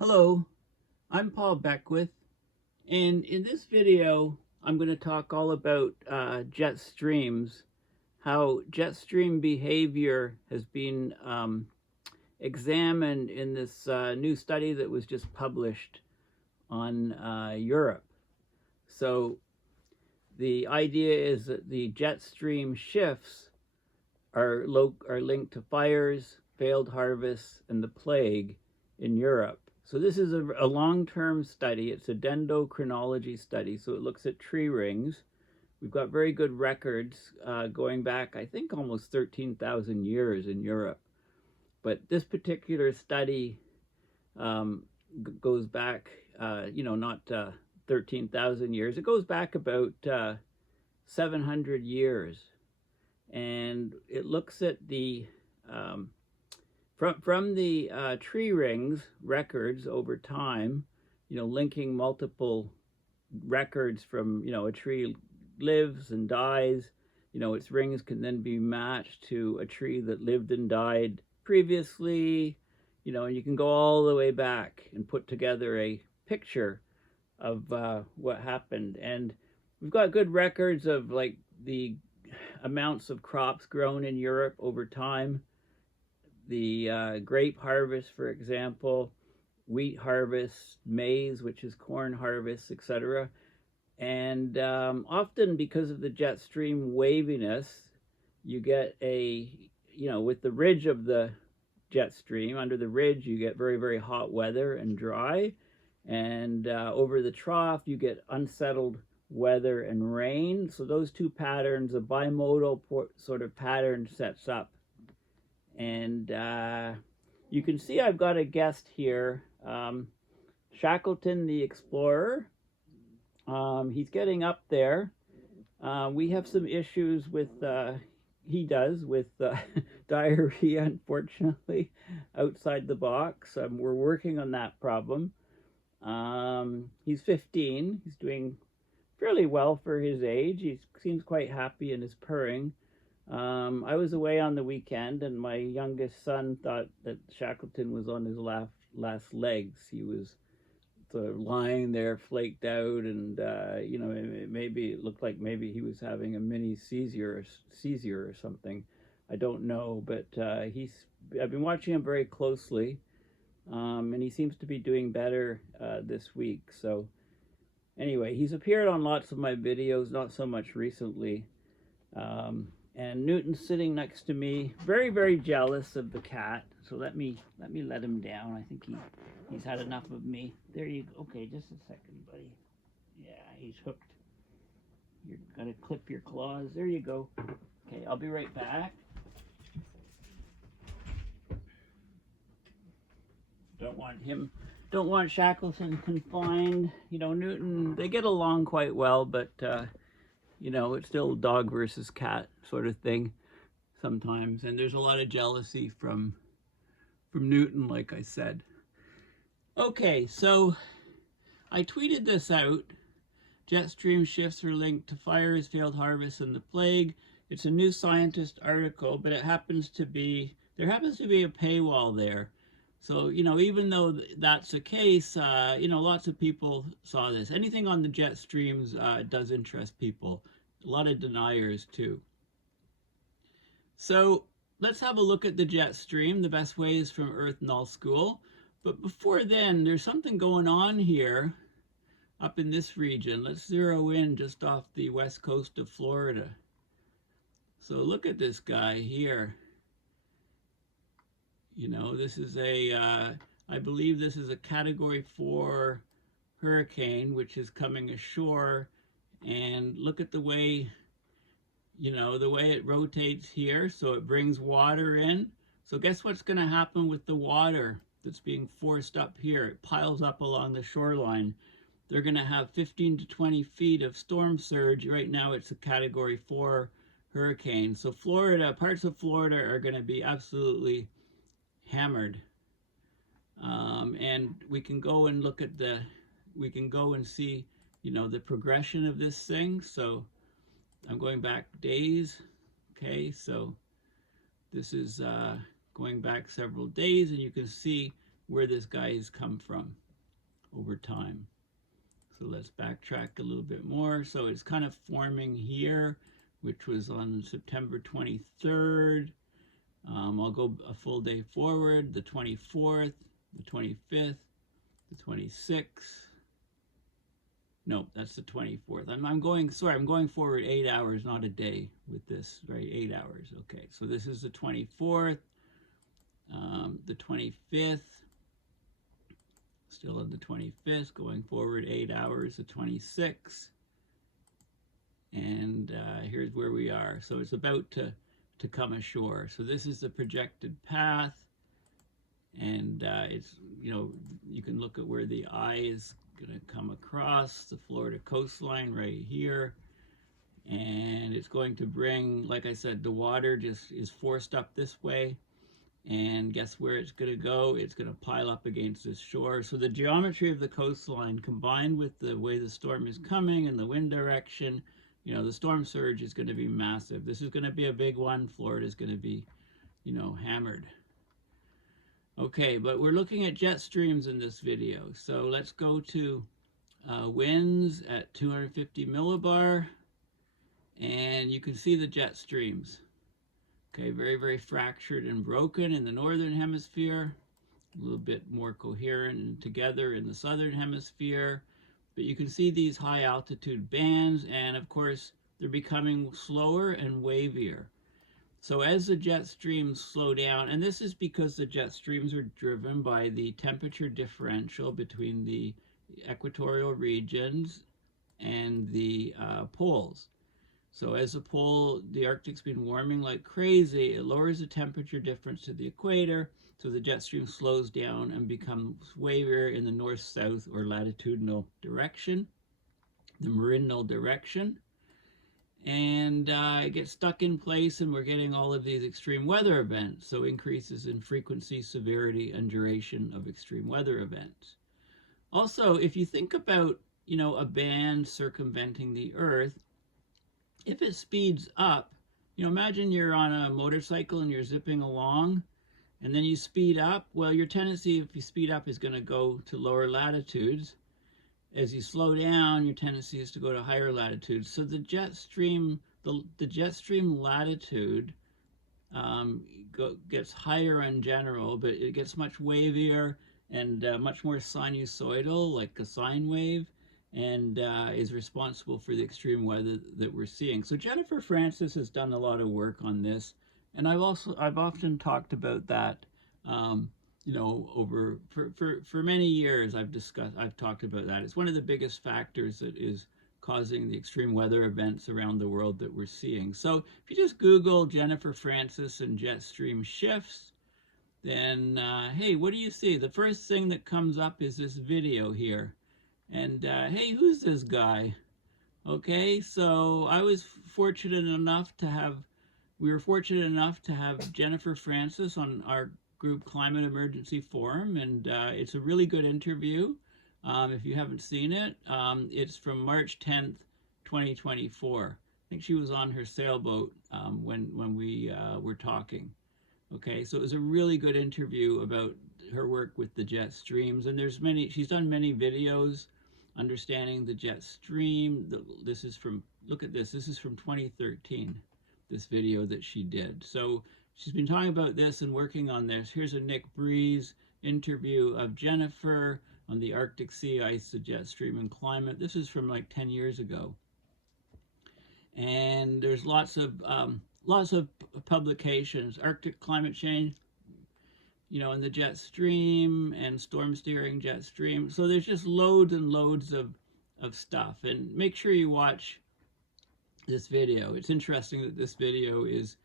Hello, I'm Paul Beckwith, and in this video I'm going to talk all about jet streams, how jet stream behavior has been examined in this new study that was just published on Europe. So the idea is that the jet stream shifts are linked to fires, failed harvests, and the plague in Europe. So this is a long-term study. It's a dendrochronology study, so it looks at tree rings. We've got very good records going back, I think, almost 13,000 years in Europe. But this particular study goes back, not 13,000 years. It goes back about 700 years. And it looks at the from the tree rings records over time, linking multiple records from, a tree lives and dies, its rings can then be matched to a tree that lived and died previously, and you can go all the way back and put together a picture of what happened. And we've got good records of like the amounts of crops grown in Europe over time. The grape harvest, for example, wheat harvest, maize, which is corn harvest, etc. And often because of the jet stream waviness, you get with the ridge of the jet stream, under the ridge you get very, very hot weather and dry. And over the trough you get unsettled weather and rain. So those two patterns, a bimodal sort of pattern sets up. And you can see I've got a guest here, Shackleton the Explorer. He's getting up there. We have some issues with, he does, with diarrhea, unfortunately, outside the box. We're working on that problem. He's 15. He's doing fairly well for his age. He seems quite happy and is purring. I was away on the weekend, and my youngest son thought that Shackleton was on his last legs. He was sort of lying there, flaked out, and it looked like maybe he was having a mini seizure or something. I don't know, but I've been watching him very closely, and he seems to be doing better this week. So anyway, he's appeared on lots of my videos, not so much recently. And Newton's sitting next to me, very, very jealous of the cat. So let me let him down. I think he's had enough of me. There you go. Okay, just a second, buddy. Yeah, he's hooked. You're gonna clip your claws. There you go. Okay, I'll be right back. Don't want Shackleton confined. Newton, they get along quite well, but it's still dog versus cat sort of thing sometimes. And there's a lot of jealousy from Newton, like I said. Okay, so I tweeted this out. Jet stream shifts are linked to fires, failed harvests, and the plague. It's a New Scientist article, but there happens to be a paywall there. So, even though that's the case, lots of people saw this. Anything on the jet streams does interest people. A lot of deniers, too. So, let's have a look at the jet stream. The best way is from Earth Null School. But before then, there's something going on here up in this region. Let's zero in just off the west coast of Florida. So, look at this guy here. This is I believe this is a Category 4 hurricane, which is coming ashore. And look at the way, the way it rotates here. So it brings water in. So guess what's going to happen with the water that's being forced up here? It piles up along the shoreline. They're going to have 15 to 20 feet of storm surge. Right now it's a Category 4 hurricane. So parts of Florida are going to be absolutely hammered. And we can go and look at we can go and see, the progression of this thing. So I'm going back days. Okay, so this is going back several days, and you can see where this guy has come from over time. So let's backtrack a little bit more. So it's kind of forming here, which was on September 23rd. I'll go a full day forward, the 24th, the 25th, the 26th. No, that's the 24th. I'm going forward 8 hours, not a day with this, right? 8 hours. Okay, so this is the 24th, the 25th, still on the 25th, going forward 8 hours, the 26th. And here's where we are. So it's about to come ashore. So this is the projected path. And it's, you can look at where the eye is going to come across the Florida coastline right here. And it's going to bring, like I said, the water just is forced up this way. And guess where it's going to go? It's going to pile up against this shore. So the geometry of the coastline combined with the way the storm is coming and the wind direction, the storm surge is going to be massive. This is going to be a big one. Florida is going to be, hammered. Okay, but we're looking at jet streams in this video. So let's go to winds at 250 millibar, and you can see the jet streams. Okay, very, very fractured and broken in the northern hemisphere, a little bit more coherent and together in the southern hemisphere. But you can see these high altitude bands, and of course, they're becoming slower and wavier. So as the jet streams slow down, and this is because the jet streams are driven by the temperature differential between the equatorial regions and the poles. So as the Arctic's been warming like crazy, it lowers the temperature difference to the equator, so the jet stream slows down and becomes wavier in the north-south or latitudinal direction, the meridional direction. And it gets stuck in place, and we're getting all of these extreme weather events, so increases in frequency, severity, and duration of extreme weather events. Also, if you think about, a band circumventing the Earth, if it speeds up, imagine you're on a motorcycle and you're zipping along, and then you speed up. Well, your tendency, if you speed up, is going to go to lower latitudes. As you slow down, your tendency is to go to higher latitudes. So the jet stream latitude gets higher in general, but it gets much wavier and much more sinusoidal, like a sine wave, and is responsible for the extreme weather that we're seeing. So Jennifer Francis has done a lot of work on this, and I've often talked about that. For many years I've talked about that. It's one of the biggest factors that is causing the extreme weather events around the world that we're seeing. So if you just Google Jennifer Francis and jet stream shifts, then hey, what do you see? The first thing that comes up is this video here. And hey, who's this guy? Okay, so we were fortunate enough to have Jennifer Francis on our group Climate Emergency Forum, and it's a really good interview. If you haven't seen it, it's from March 10th, 2024. I think she was on her sailboat when we were talking. Okay, so it was a really good interview about her work with the jet streams, and she's done many videos understanding the jet stream. Look at this is from 2013, this video that she did. So she's been talking about this and working on this. Here's a Nick Breeze interview of Jennifer on the Arctic sea ice, the jet stream, and climate. This is from like 10 years ago. And there's lots of publications, Arctic climate change, and the jet stream and storm steering jet stream. So there's just loads and loads of stuff. And make sure you watch this video. It's interesting that this video it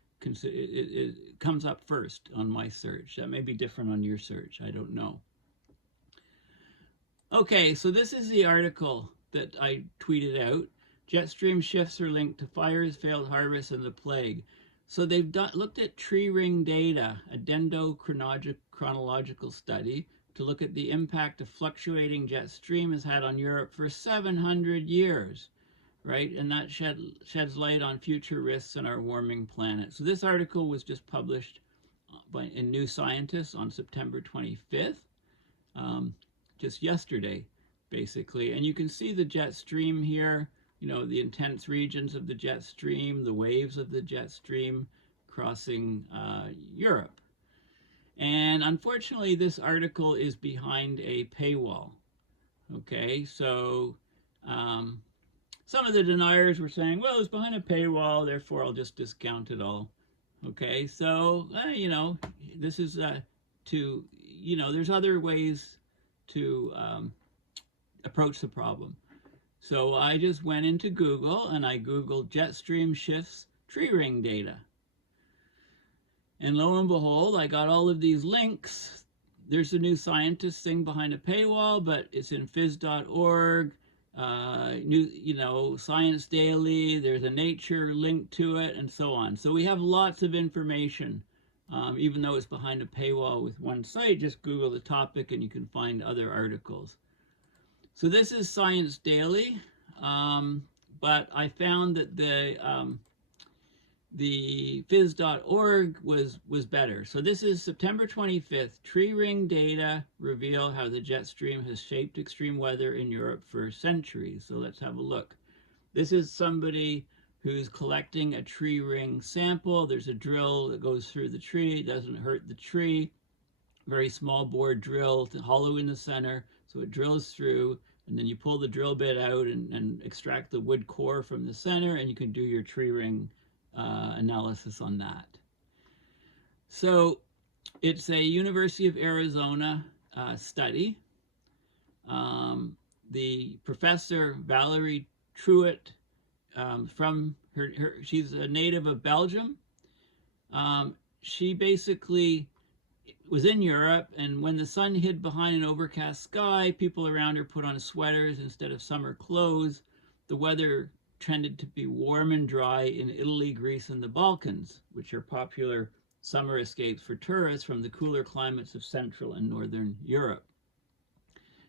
comes up first on my search. That may be different on your search. I don't know. Okay, so this is the article that I tweeted out. Jet stream shifts are linked to fires, failed harvests, and the plague. So they've looked at tree ring data, a dendrochronological study, to look at the impact a fluctuating jet stream has had on Europe for 700 years, right? And that sheds light on future risks in our warming planet. So this article was just published in New Scientist on September 25th. just yesterday, basically. And you can see the jet stream here, you know, the intense regions of the jet stream, the waves of the jet stream crossing Europe. And unfortunately, this article is behind a paywall. Okay, so some of the deniers were saying, well, it's behind a paywall, therefore I'll just discount it all. Okay, so, you know, this is there's other ways to approach the problem. So I just went into Google and I Googled jet stream shifts tree ring data. And lo and behold, I got all of these links. There's a New Scientist thing behind a paywall, but it's in phys.org, Science Daily, there's a Nature link to it, and so on. So we have lots of information, even though it's behind a paywall with one site. Just Google the topic and you can find other articles. So this is Science Daily, but I found that the phys.org was better. So this is September 25th. Tree ring data reveal how the jet stream has shaped extreme weather in Europe for centuries. So let's have a look. This is somebody who's collecting a tree ring sample. There's a drill that goes through the tree. It doesn't hurt the tree. Very small bore drill, hollow in the center. So it drills through, and then you pull the drill bit out and extract the wood core from the center, and you can do your tree ring analysis on that. So it's a University of Arizona study. The professor, Valerie Truitt, she's a native of Belgium. She basically was in Europe, and when the sun hid behind an overcast sky, people around her put on sweaters instead of summer clothes. The weather trended to be warm and dry in Italy, Greece, and the Balkans, which are popular summer escapes for tourists from the cooler climates of Central and Northern Europe.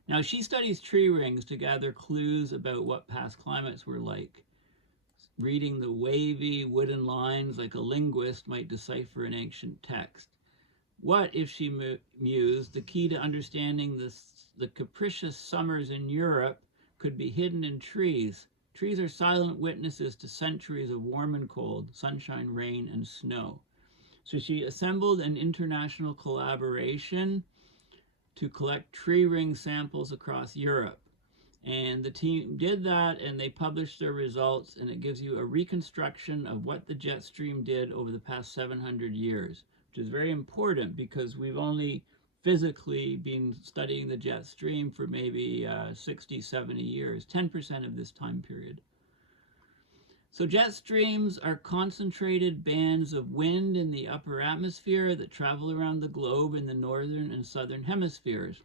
Now, she studies tree rings to gather clues about what past climates were like. Reading the wavy wooden lines like a linguist might decipher an ancient text. What, if she mused, the key to understanding the capricious summers in Europe could be hidden in trees. Trees are silent witnesses to centuries of warm and cold, sunshine, rain, and snow. So she assembled an international collaboration to collect tree ring samples across Europe. And the team did that, and they published their results, and it gives you a reconstruction of what the jet stream did over the past 700 years, which is very important because we've only physically been studying the jet stream for maybe 60, 70 years, 10% of this time period. So jet streams are concentrated bands of wind in the upper atmosphere that travel around the globe in the northern and southern hemispheres.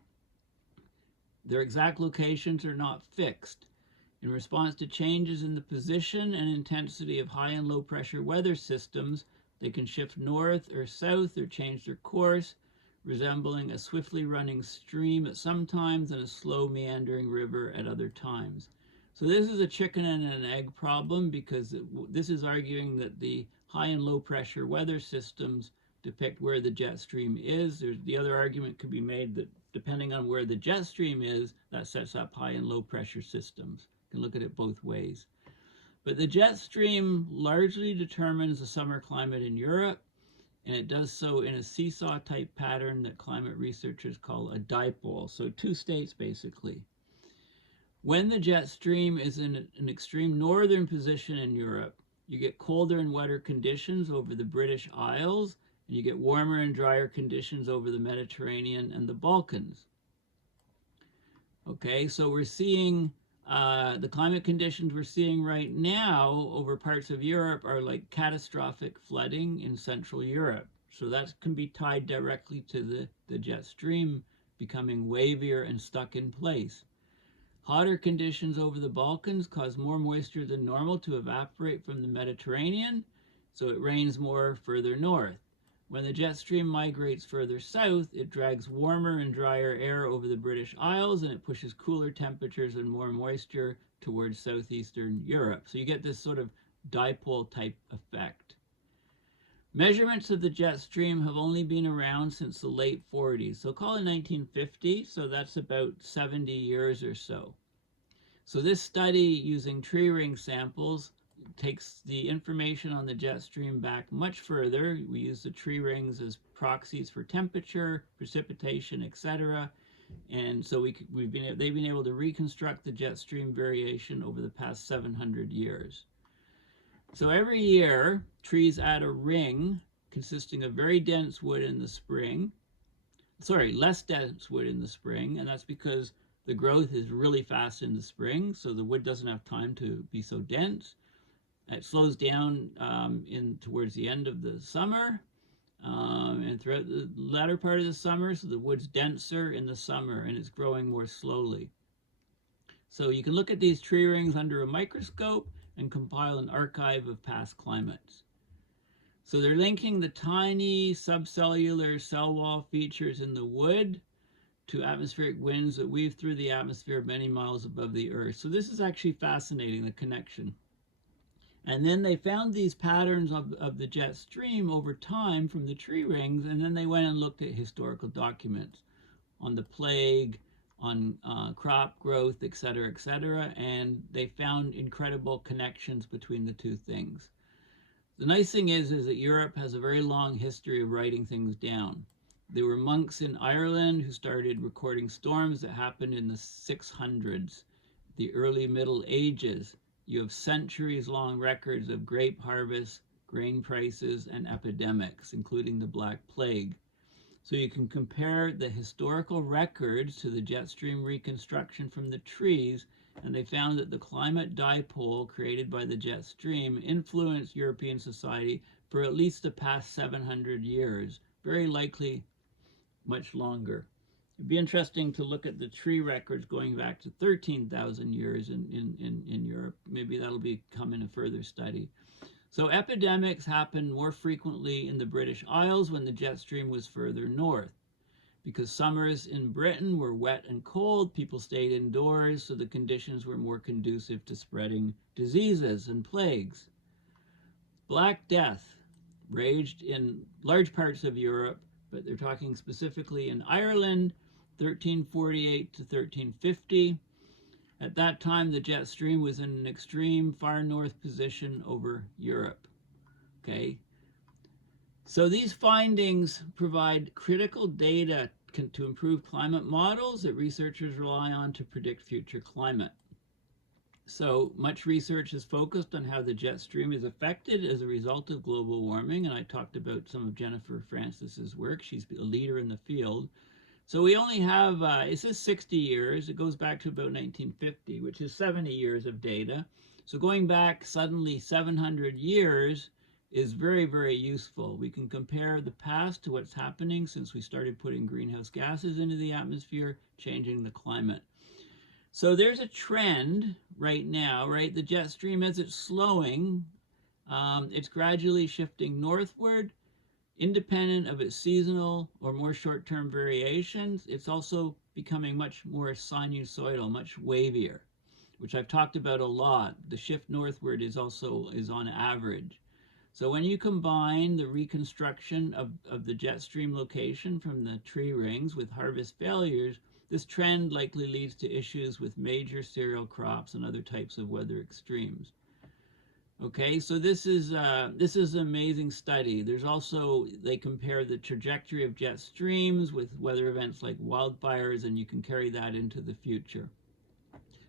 Their exact locations are not fixed. In response to changes in the position and intensity of high and low pressure weather systems, they can shift north or south or change their course, resembling a swiftly running stream at some times and a slow meandering river at other times. So this is a chicken and an egg problem because this is arguing that the high and low pressure weather systems depict where the jet stream is. The other argument could be made that depending on where the jet stream is, that sets up high and low pressure systems. You can look at it both ways. But the jet stream largely determines the summer climate in Europe, and it does so in a seesaw type pattern that climate researchers call a dipole, so two states basically. When the jet stream is in an extreme northern position in Europe, you get colder and wetter conditions over the British Isles, and you get warmer and drier conditions over the Mediterranean and the Balkans. Okay, so we're seeing the climate conditions we're seeing right now over parts of Europe are like catastrophic flooding in Central Europe. So that can be tied directly to the jet stream becoming wavier and stuck in place. Hotter conditions over the Balkans cause more moisture than normal to evaporate from the Mediterranean, so it rains more further north. When the jet stream migrates further south, it drags warmer and drier air over the British Isles, and it pushes cooler temperatures and more moisture towards southeastern Europe. So you get this sort of dipole type effect. Measurements of the jet stream have only been around since the late 40s, so call it 1950, so that's about 70 years or so. So this study using tree ring samples takes the information on the jet stream back much further. We use the tree rings as proxies for temperature, precipitation, etc. And so they've been able to reconstruct the jet stream variation over the past 700 years. So every year, trees add a ring consisting of very dense wood in the spring. Less dense wood in the spring, and that's because the growth is really fast in the spring, so the wood doesn't have time to be so dense. It slows down towards the end of the summer, and throughout the latter part of the summer, so the wood's denser in the summer and it's growing more slowly. So you can look at these tree rings under a microscope and compile an archive of past climates. So they're linking the tiny subcellular cell wall features in the wood to atmospheric winds that weave through the atmosphere many miles above the Earth. So this is actually fascinating, the connection. And then they found these patterns of the jet stream over time from the tree rings, and then they went and looked at historical documents on the plague, on crop growth, etc., and they found incredible connections between the two things. The nice thing is that Europe has a very long history of writing things down. There were monks in Ireland who started recording storms that happened in the 600s, the early Middle Ages. You have centuries-long records of grape harvests, grain prices, and epidemics, including the Black Plague. So you can compare the historical records to the jet stream reconstruction from the trees, and they found that the climate dipole created by the jet stream influenced European society for at least the past 700 years, very likely much longer. It'd be interesting to look at the tree records going back to 13,000 years in Europe. Maybe that'll become in a further study. So epidemics happened more frequently in the British Isles when the jet stream was further north. Because summers in Britain were wet and cold, people stayed indoors, so the conditions were more conducive to spreading diseases and plagues. Black Death raged in large parts of Europe, but they're talking specifically in Ireland, 1348 to 1350. At that time, the jet stream was in an extreme far north position over Europe. Okay, so these findings provide critical data to improve climate models that researchers rely on to predict future climate. So much research is focused on how the jet stream is affected as a result of global warming, and I talked about some of Jennifer Francis's work. She's a leader in the field. So we only have, it says 60 years. It goes back to about 1950, which is 70 years of data. So going back suddenly 700 years is very, very useful. We can compare the past to what's happening since we started putting greenhouse gases into the atmosphere, changing the climate. So there's a trend right now, right? The jet stream, as it's slowing, it's gradually shifting northward. Independent of its seasonal or more short-term variations, it's also becoming much more sinusoidal, much wavier, which I've talked about a lot. The shift northward is on average. So when you combine the reconstruction of the jet stream location from the tree rings with harvest failures, this trend likely leads to issues with major cereal crops and other types of weather extremes. Okay, so this is an amazing study. There's also, they compare the trajectory of jet streams with weather events like wildfires, and you can carry that into the future.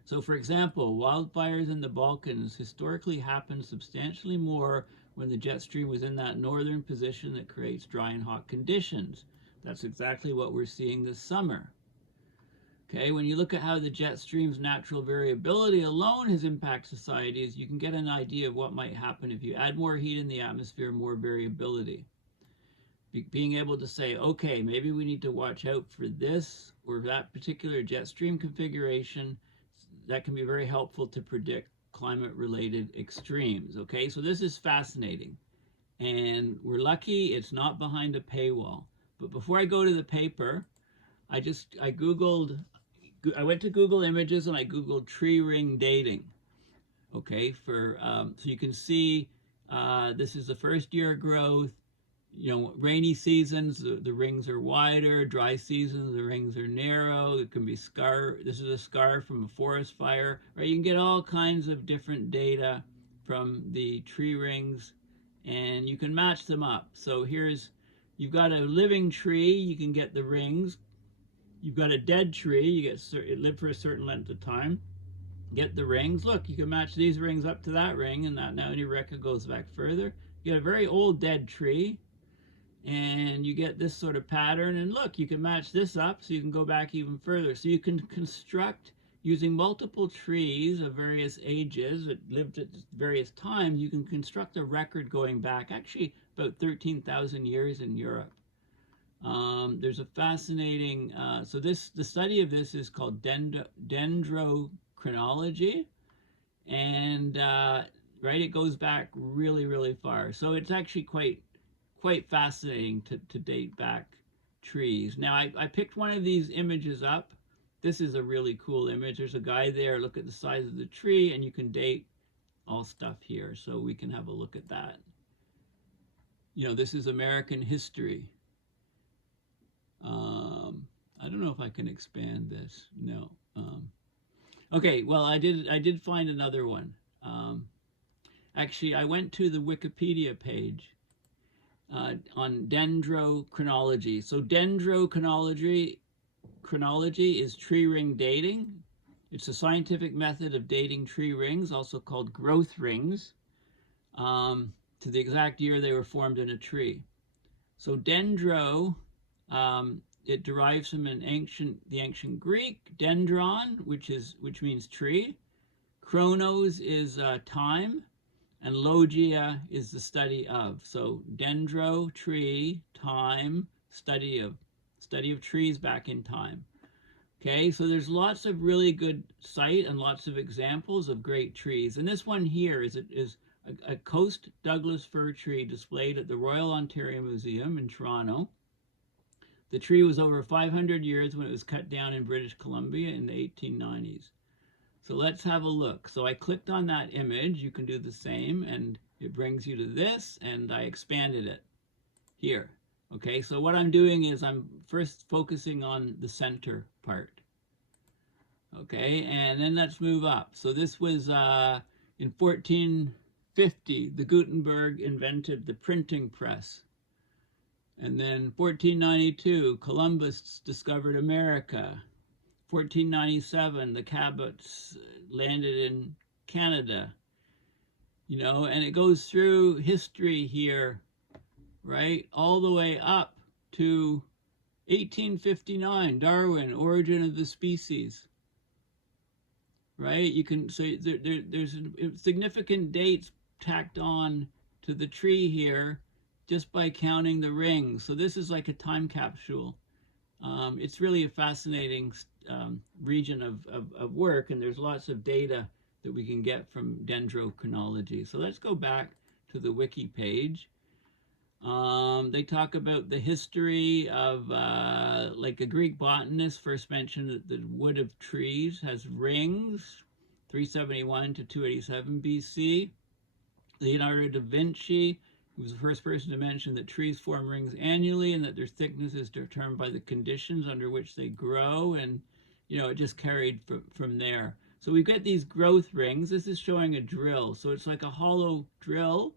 So for example, wildfires in the Balkans historically happened substantially more when the jet stream was in that northern position that creates dry and hot conditions. That's exactly what we're seeing this summer. Okay, when you look at how the jet stream's natural variability alone has impacted societies, you can get an idea of what might happen if you add more heat in the atmosphere, more variability. Being able to say, okay, maybe we need to watch out for this or that particular jet stream configuration, that can be very helpful to predict climate-related extremes. Okay, so this is fascinating. And we're lucky it's not behind a paywall. But before I go to the paper, I went to Google Images and I Googled tree ring dating. Okay, so you can see this is the first year growth. rainy seasons, the rings are wider. Dry seasons, the rings are narrow. It can be scar. This is a scar from a forest fire, right? You can get all kinds of different data from the tree rings, and you can match them up. So you've got a living tree, you can get the rings. You've got a dead tree, it lived for a certain length of time. Get the rings. Look, you can match these rings up to that ring, and that now your record goes back further. You get a very old dead tree, and you get this sort of pattern, and look, you can match this up so you can go back even further. So you can construct, using multiple trees of various ages that lived at various times, you can construct a record going back actually about 13,000 years in Europe. There's a fascinating, the study of this is called Dendrochronology, and right, it goes back really, really far. So it's actually quite fascinating to date back trees. Now, I picked one of these images up. This is a really cool image. There's a guy there. Look at the size of the tree, and you can date all stuff here. So we can have a look at that. This is American history. I don't know if I can expand this. No. Okay, well, I did find another one. Actually, I went to the Wikipedia page on dendrochronology. So dendrochronology is tree ring dating. It's a scientific method of dating tree rings, also called growth rings, to the exact year they were formed in a tree. So dendro, it derives from the ancient Greek dendron, which means tree. Chronos is time, and logia is the study of. So dendro, tree, time, study of trees back in time. Okay, so there's lots of really good sight and lots of examples of great trees. And this one here is a Coast Douglas fir tree displayed at the Royal Ontario Museum in Toronto. The tree was over 500 years when it was cut down in British Columbia in the 1890s. So let's have a look. So I clicked on that image. You can do the same, and it brings you to this, and I expanded it here. Okay, so what I'm doing is I'm first focusing on the center part. Okay, and then let's move up. So this was in 1450, the Gutenberg invented the printing press. And then 1492, Columbus discovered America. 1497, the Cabots landed in Canada. And it goes through history here, right, all the way up to 1859, Darwin, Origin of the Species. Right, there's significant dates tacked on to the tree here just by counting the rings. So this is like a time capsule. It's really a fascinating region of work, and there's lots of data that we can get from dendrochronology. So let's go back to the wiki page. They talk about the history of, like a Greek botanist first mentioned that the wood of trees has rings, 371 to 287 BC. Leonardo da Vinci, who was the first person to mention that trees form rings annually and that their thickness is determined by the conditions under which they grow, and it just carried from there. So we get these growth rings. This is showing a drill. So it's like a hollow drill.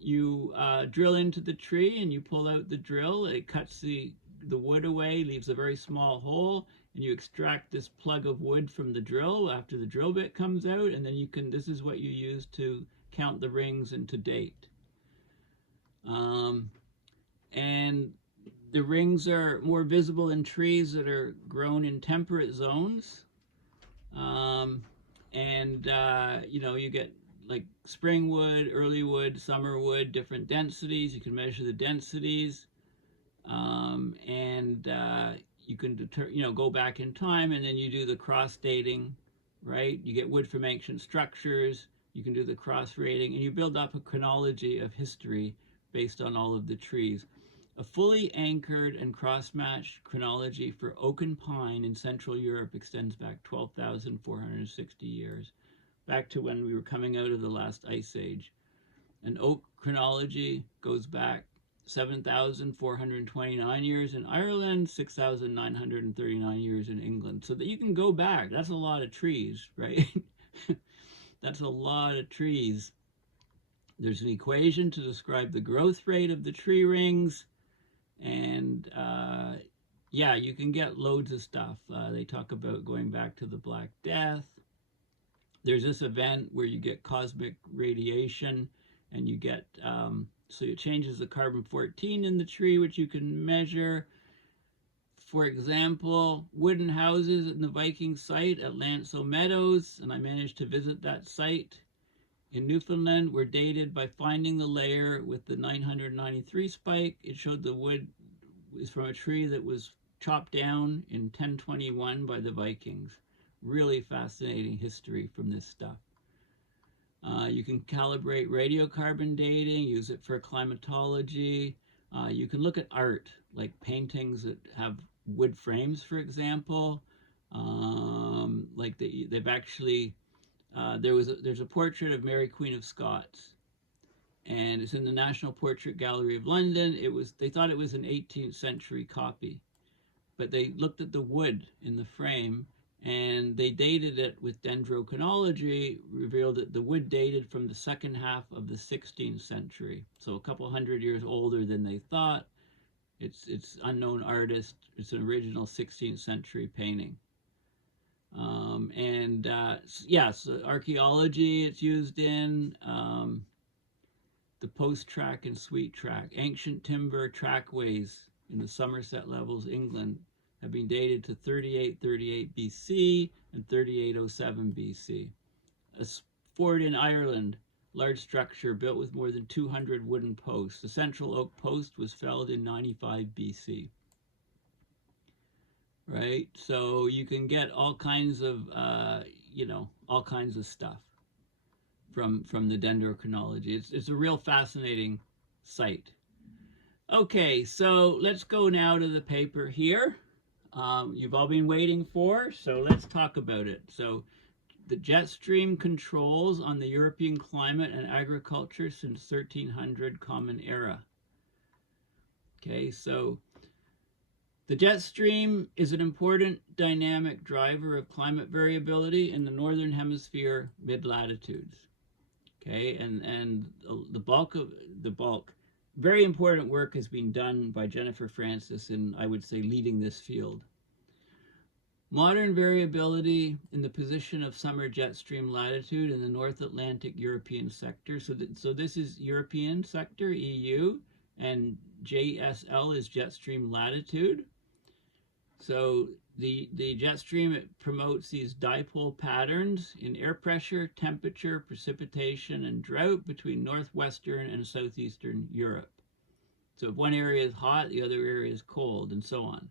You drill into the tree and you pull out the drill. It cuts the wood away, leaves a very small hole, and you extract this plug of wood from the drill after the drill bit comes out, and then this is what you use to count the rings and to date. And the rings are more visible in trees that are grown in temperate zones. You get like spring wood, early wood, summer wood, different densities. You can measure the densities, you can go back in time, and then you do the cross dating, right? You get wood from ancient structures. You can do the cross rating, and you build up a chronology of history based on all of the trees. A fully anchored and cross-matched chronology for oak and pine in Central Europe extends back 12,460 years, back to when we were coming out of the last ice age. An oak chronology goes back 7,429 years in Ireland, 6,939 years in England. So that you can go back. That's a lot of trees, right? That's a lot of trees. There's an equation to describe the growth rate of the tree rings. And yeah, you can get loads of stuff. They talk about going back to the Black Death. There's this event where you get cosmic radiation and you get, so it changes the carbon-14 in the tree, which you can measure. For example, wooden houses in the Viking site at Lanso Meadows, and I managed to visit that site in Newfoundland, were dated by finding the layer with the 993 spike. It showed the wood is from a tree that was chopped down in 1021 by the Vikings. Really fascinating history from this stuff. You can calibrate radiocarbon dating, use it for climatology. You can look at art, like paintings that have wood frames, for example. Like they've actually, there's a portrait of Mary Queen of Scots, and it's in the National Portrait Gallery of London. They thought it was an 18th century copy, but they looked at the wood in the frame and they dated it with Dendrochronology, revealed that the wood dated from the second half of the 16th century, so a couple hundred years older than they thought. It's unknown artist. It's an original 16th century painting. Yes, archaeology it's used in, the post track and sweet track. Ancient timber trackways in the Somerset Levels, England, have been dated to 3838 BC and 3807 BC. A fort in Ireland, large structure built with more than 200 wooden posts. The central oak post was felled in 95 BC. Right? So you can get all kinds of, all kinds of stuff from the Dendrochronology. It's a real fascinating site. Okay, so let's go now to the paper here. You've all been waiting for, so let's talk about it. So the jet stream controls on the European climate and agriculture since 1300 Common Era. Okay, so the jet stream is an important dynamic driver of climate variability in the northern hemisphere mid-latitudes. Okay, and the bulk, very important work has been done by Jennifer Francis in, I would say, leading this field. Modern variability in the position of summer jet stream latitude in the North Atlantic European sector. So this is European sector, EU, and JSL is jet stream latitude. So the jet stream, it promotes these dipole patterns in air pressure, temperature, precipitation, and drought between northwestern and southeastern Europe. So if one area is hot, the other area is cold, and so on.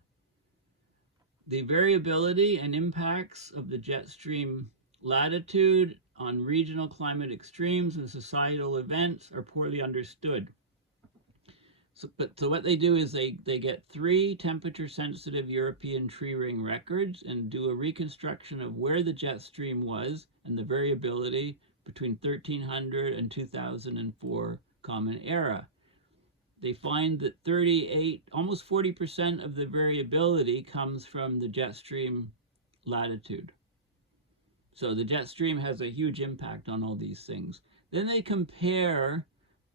The variability and impacts of the jet stream latitude on regional climate extremes and societal events are poorly understood. So what they do is they get 3 temperature-sensitive European tree ring records and do a reconstruction of where the jet stream was and the variability between 1300 and 2004 Common Era. They find that 38, almost 40% of the variability comes from the jet stream latitude. So the jet stream has a huge impact on all these things. Then they compare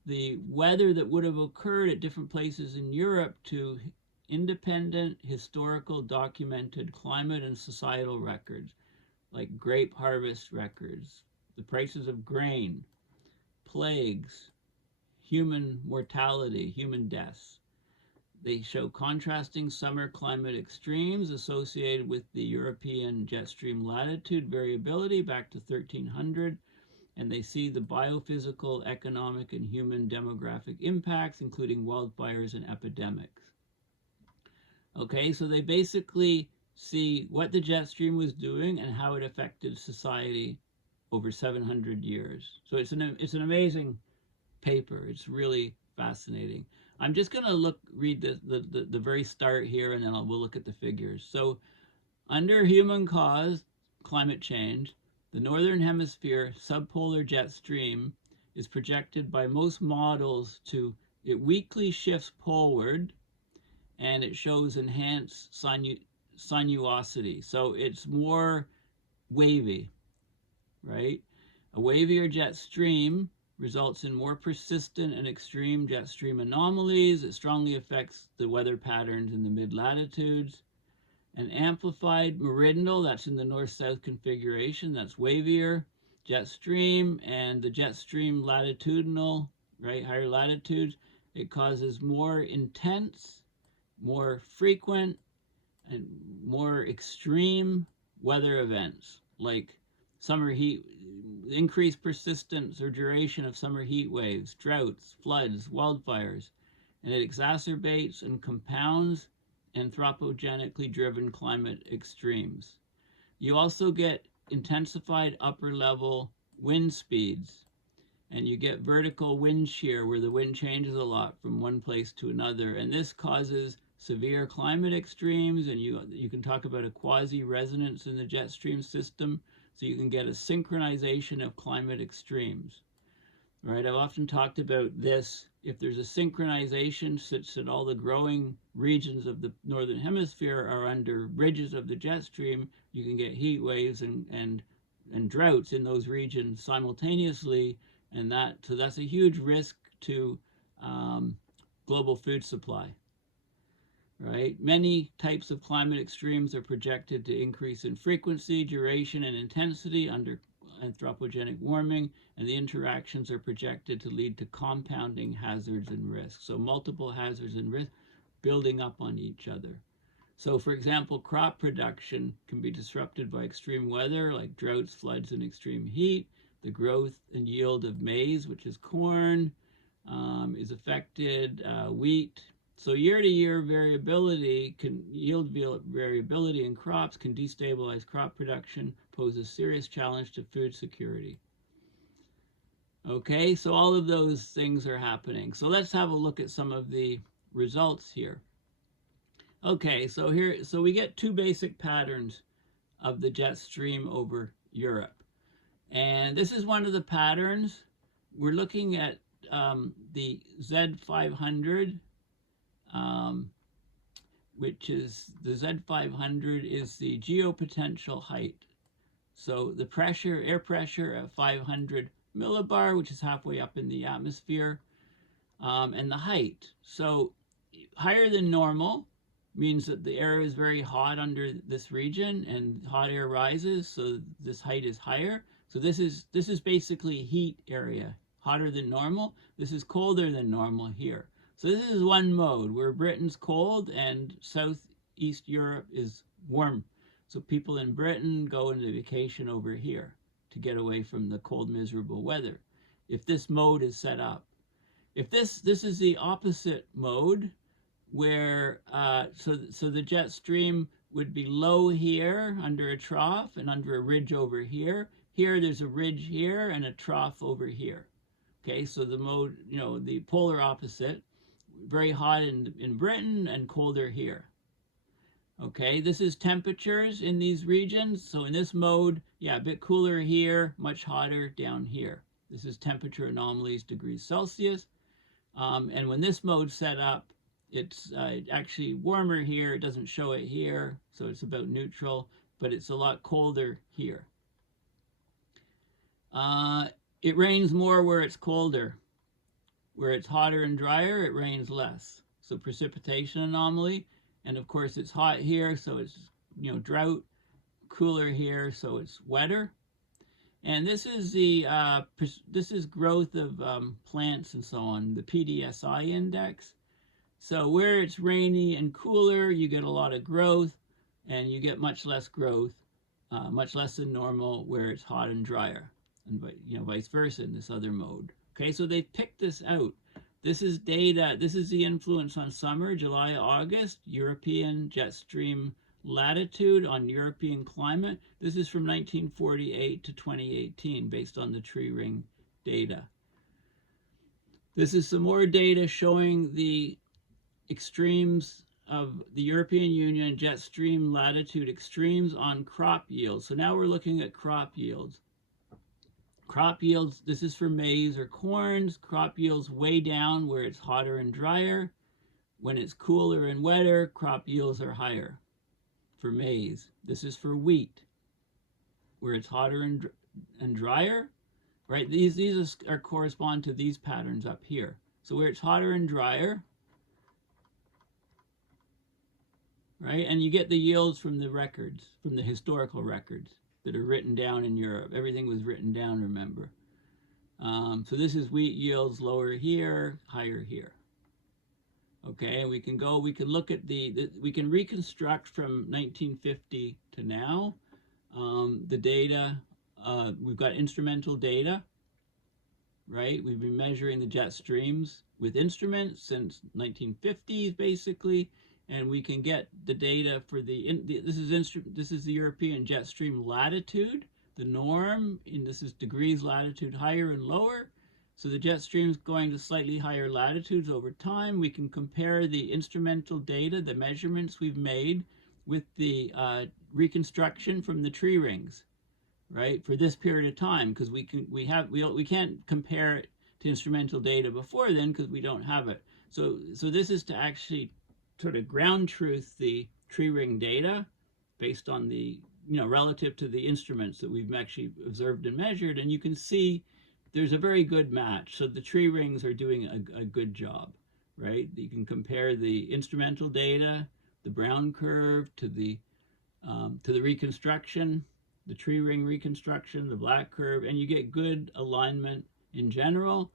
the weather that would have occurred at different places in Europe to independent, historical, documented climate and societal records, like grape harvest records, the prices of grain, plagues, human mortality, human deaths. They show contrasting summer climate extremes associated with the European jet stream latitude variability back to 1300, and they see the biophysical, economic, and human demographic impacts, including wildfires and epidemics. Okay, so they basically see what the jet stream was doing and how it affected society over 700 years. So it's an amazing paper. It's really fascinating. I'm just going to read the very start here, and then we'll look at the figures. So under human-caused climate change, the northern hemisphere subpolar jet stream is projected by most models to It weakly shifts poleward, and it shows enhanced sinuosity. So it's more wavy, right? A wavier jet stream results in more persistent and extreme jet stream anomalies. It strongly affects the weather patterns in the mid-latitudes. An amplified meridional, that's in the north-south configuration, that's wavier jet stream, and the jet stream latitudinal, right, higher latitudes, it causes more intense, more frequent, and more extreme weather events, like summer heat, increased persistence or duration of summer heat waves, droughts, floods, wildfires, and it exacerbates and compounds anthropogenically driven climate extremes. You also get intensified upper level wind speeds, and you get vertical wind shear where the wind changes a lot from one place to another, and this causes severe climate extremes, and you can talk about a quasi-resonance in the jet stream system, so you can get a synchronization of climate extremes. Right, I've often talked about this. If there's a synchronization such that all the growing regions of the northern hemisphere are under ridges of the jet stream, you can get heat waves and droughts in those regions simultaneously, and that's a huge risk to global food supply. Right, many types of climate extremes are projected to increase in frequency, duration, and intensity under anthropogenic warming, and the interactions are projected to lead to compounding hazards and risks. So multiple hazards and risks building up on each other. So for example, crop production can be disrupted by extreme weather like droughts, floods, and extreme heat. The growth and yield of maize, which is corn, is affected, wheat. So year-to-year variability yield variability in crops can destabilize crop production, pose a serious challenge to food security. Okay, so all of those things are happening. So let's have a look at some of the results here. Okay, so we get two basic patterns of the jet stream over Europe. And this is one of the patterns. We're looking at the Z500, which is the Z500 is the geopotential height. So the pressure, air pressure at 500 millibar, which is halfway up in the atmosphere, and the height. So higher than normal means that the air is very hot under this region, and hot air rises, so this height is higher. So this is basically heat area, hotter than normal. This is colder than normal here. So this is one mode where Britain's cold and Southeast Europe is warm. So people in Britain go into vacation over here to get away from the cold, miserable weather, if this mode is set up. If this is the opposite mode, where so the jet stream would be low here under a trough and under a ridge over here. Here there's a ridge here and a trough over here. Okay, so the mode, the polar opposite, very hot in Britain and colder here. Okay, this is temperatures in these regions. So in this mode, yeah, a bit cooler here, much hotter down here. This is temperature anomalies, degrees Celsius. And when this mode's set up, it's actually warmer here. It doesn't show it here, so it's about neutral, but it's a lot colder here. It rains more where it's colder. Where it's hotter and drier, it rains less. So precipitation anomaly. And of course it's hot here, so it's drought. Cooler here, so it's wetter. And this is the this is growth of plants and so on, the PDSI index. So where it's rainy and cooler, you get a lot of growth, and you get much less growth, much less than normal where it's hot and drier, and vice versa in this other mode. Okay, so they picked this out. This is data. This is the influence on summer, July, August, European jet stream latitude on European climate. This is from 1948 to 2018 based on the tree ring data. This is some more data showing the extremes of the European Union jet stream latitude extremes on crop yields. So now we're looking at crop yields. Crop yields, this is for maize or corns. Crop yields way down where it's hotter and drier. When it's cooler and wetter, crop yields are higher for maize. This is for wheat, where it's hotter and drier, right? These are correspond to these patterns up here. So where it's hotter and drier, right? And you get the yields from the records, from the historical records that are written down in Europe. Everything was written down, remember. So this is wheat yields lower here, higher here. Okay, and we can look at we can reconstruct from 1950 to now. The data, we've got instrumental data, right? We've been measuring the jet streams with instruments since 1950s, basically, and we can get the data for this is the European jet stream latitude, the norm, and this is degrees latitude higher and lower. So the jet stream's going to slightly higher latitudes over time. We can compare the instrumental data, the measurements we've made, with the reconstruction from the tree rings, right, for this period of time, because we can't compare it to instrumental data before then because we don't have it. So this is to actually sort of ground truth the tree ring data based on the, relative to the instruments that we've actually observed and measured, and you can see there's a very good match. So the tree rings are doing a good job, right? You can compare the instrumental data, the brown curve, to the reconstruction, the tree ring reconstruction, the black curve, and you get good alignment in general.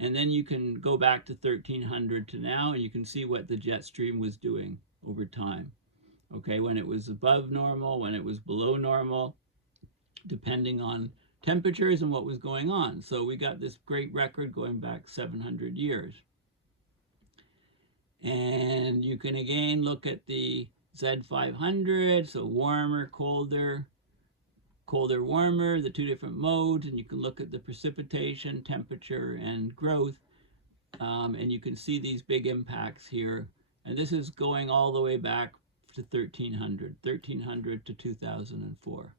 And then you can go back to 1300 to now, and you can see what the jet stream was doing over time. Okay, when it was above normal, when it was below normal, depending on temperatures and what was going on. So we got this great record going back 700 years. And you can again look at the Z500, so warmer, colder, colder, warmer, the two different modes, and you can look at the precipitation, temperature, and growth, and you can see these big impacts here. And this is going all the way back to 1300 to 2004.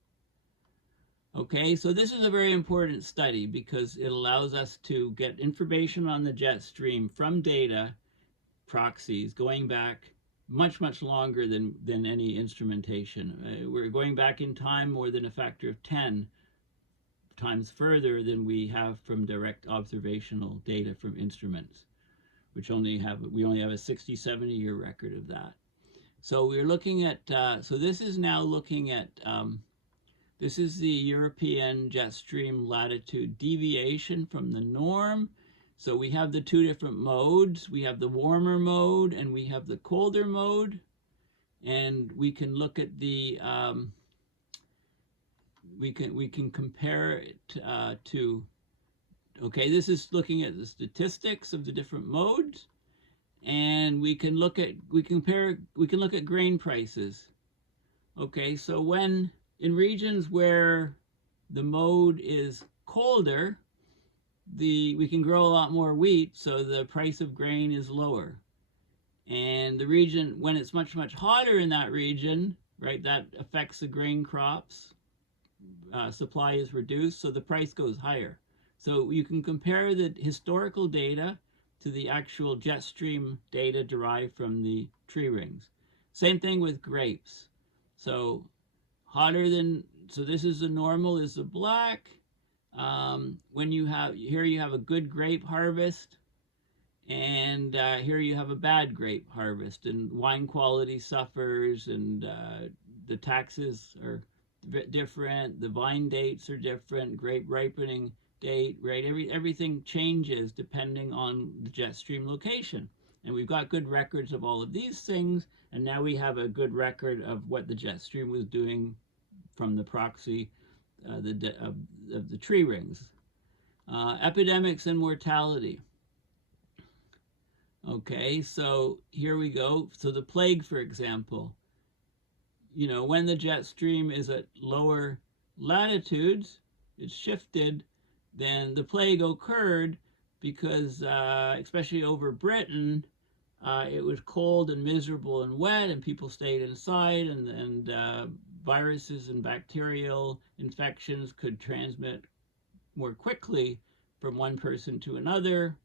Okay, so this is a very important study because it allows us to get information on the jet stream from data proxies going back much, much longer than any instrumentation. We're going back in time more than a factor of 10 times further than we have from direct observational data from instruments, which we only have a 60, 70-year record of that. So we're looking at, so this is now looking at, this is the European jet stream latitude deviation from the norm. So we have the two different modes. We have the warmer mode and we have the colder mode. And we can look at the, we can compare it to, okay, this is looking at the statistics of the different modes. And we can look at, we can look at grain prices. Okay, so when in regions where the mode is colder, we can grow a lot more wheat, so the price of grain is lower. And the region, when it's much, much hotter in that region, right, that affects the grain crops. Supply is reduced, so the price goes higher. So you can compare the historical data to the actual jet stream data derived from the tree rings. Same thing with grapes. So hotter than, so this is the normal, is the black. When you have, here you have a good grape harvest, and here you have a bad grape harvest, and wine quality suffers, and the taxes are different, the vine dates are different, grape ripening date, right? Everything changes depending on the jet stream location. And we've got good records of all of these things, and now we have a good record of what the jet stream was doing from the proxy of the tree rings. Epidemics and mortality. Okay, so here we go. So the plague, for example, when the jet stream is at lower latitudes, it's shifted, then the plague occurred because, especially over Britain, it was cold and miserable and wet, and people stayed inside, and viruses and bacterial infections could transmit more quickly from one person to another.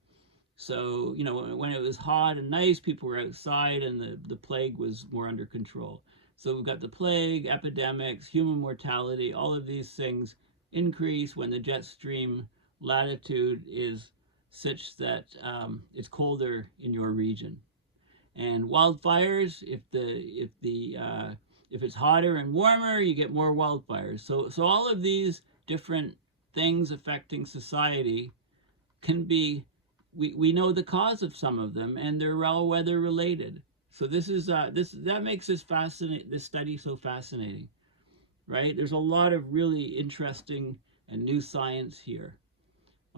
So, you know, when it was hot and nice, people were outside and the plague was more under control. So we've got the plague, epidemics, human mortality, all of these things increase when the jet stream latitude is such that it's colder in your region. And wildfires, if it's hotter and warmer, you get more wildfires. So all of these different things affecting society can be, we know the cause of some of them, and they're all weather related. So that makes this study so fascinating, right? There's a lot of really interesting and new science here.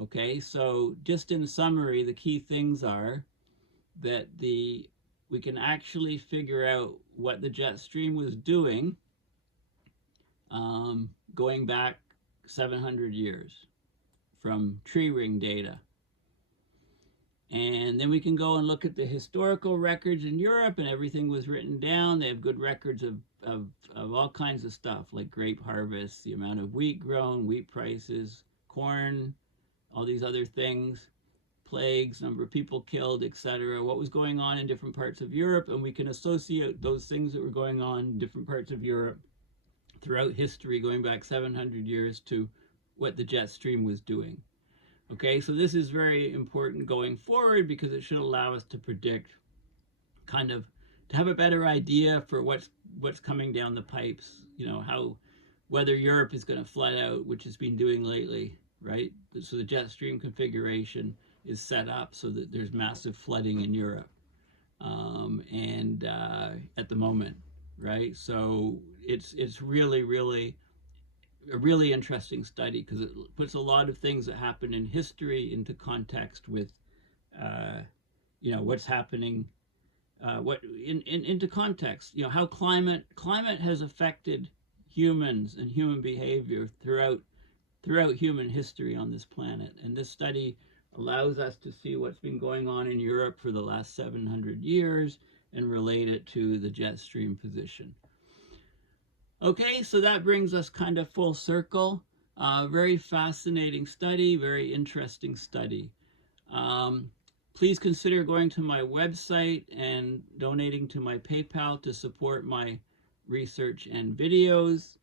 Okay, so just in summary, the key things are that we can actually figure out what the jet stream was doing going back 700 years from tree ring data. And then we can go and look at the historical records in Europe, and everything was written down. They have good records of all kinds of stuff, like grape harvests, the amount of wheat grown, wheat prices, corn, all these other things, plagues, number of people killed, etc., what was going on in different parts of Europe, and we can associate those things that were going on in different parts of Europe throughout history, going back 700 years, to what the jet stream was doing. Okay, so this is very important going forward because it should allow us to predict, kind of, to have a better idea for what's coming down the pipes, you know, whether Europe is going to flood out, which it's been doing lately, right? So the jet stream configuration is set up so that there's massive flooding in Europe, and at the moment, right? So it's really, really a really interesting study because it puts a lot of things that happen in history into context with, you know, what's happening, into context. You know, how climate has affected humans and human behavior throughout human history on this planet. And this study allows us to see what's been going on in Europe for the last 700 years and relate it to the jet stream position. Okay, so that brings us kind of full circle. Very fascinating study, very interesting study. Please consider going to my website and donating to my PayPal to support my research and videos.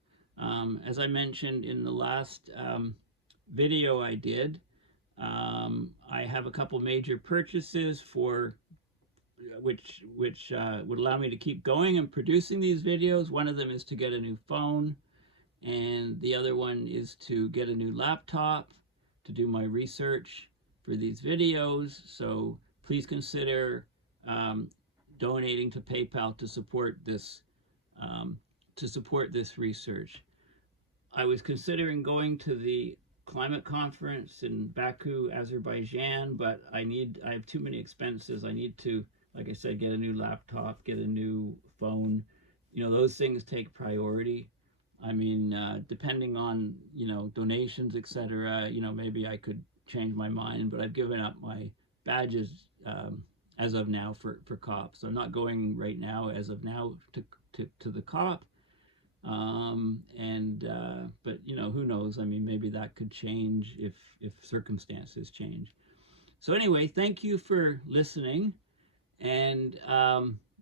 As I mentioned in the last video I did, I have a couple major purchases for which would allow me to keep going and producing these videos. One of them is to get a new phone, and the other one is to get a new laptop to do my research for these videos. So please consider donating to PayPal to support this research. I was considering going to the climate conference in Baku, Azerbaijan, but I have too many expenses. I need to, like I said, get a new laptop, get a new phone. You know, those things take priority. I mean, depending on, you know, donations, etc., you know, maybe I could change my mind, but I've given up my badges as of now for COP. So I'm not going right now as of now to the COP. But you know, who knows? I mean, maybe that could change if circumstances change. So anyway, thank you for listening. And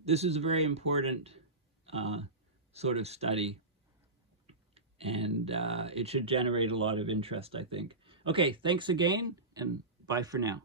this is a very important sort of study, and it should generate a lot of interest, I think. Okay, thanks again, and bye for now.